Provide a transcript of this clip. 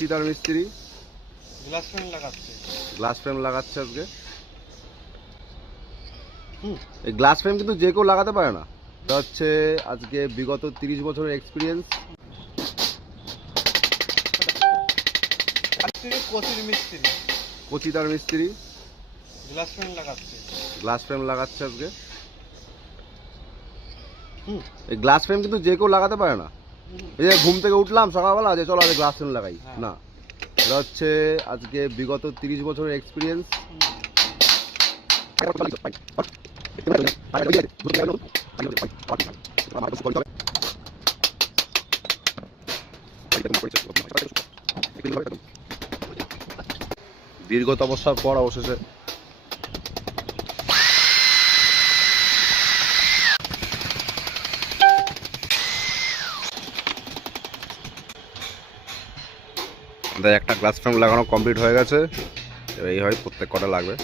চিতার মিস্ত্রি glass frame লাগাচ্ছে। গ্লাস ফ্রেম লাগাচ্ছে আজকে। এই গ্লাস ফ্রেম কিন্তু যে কেউ লাগাতে পারে না। এটা হচ্ছে আজকে বিগত 30 বছরের এক্সপিরিয়েন্স। কোচির মিস্ত্রি চিতার মিস্ত্রি গ্লাস ফ্রেম লাগাচ্ছে। গ্লাস ফ্রেম লাগাচ্ছে আজকে। এই গ্লাস ফ্রেম কিন্তু যে কেউ লাগাতে পারে না। এই যে ঘুম থেকে উঠলাম সকালবেলা যে চলো আজকে গ্লাস ফ্রেম লাগাই, না। এটা হচ্ছে আজকে বিগত 30 বছরের এক্সপিরিয়েন্স। দীর্ঘ তপস্যার পর অবশেষে আমাদের একটা গ্লাস ফ্রেম লাগানো কমপ্লিট হয়ে গেছে। এই হয় প্রত্যেক কটা লাগবে।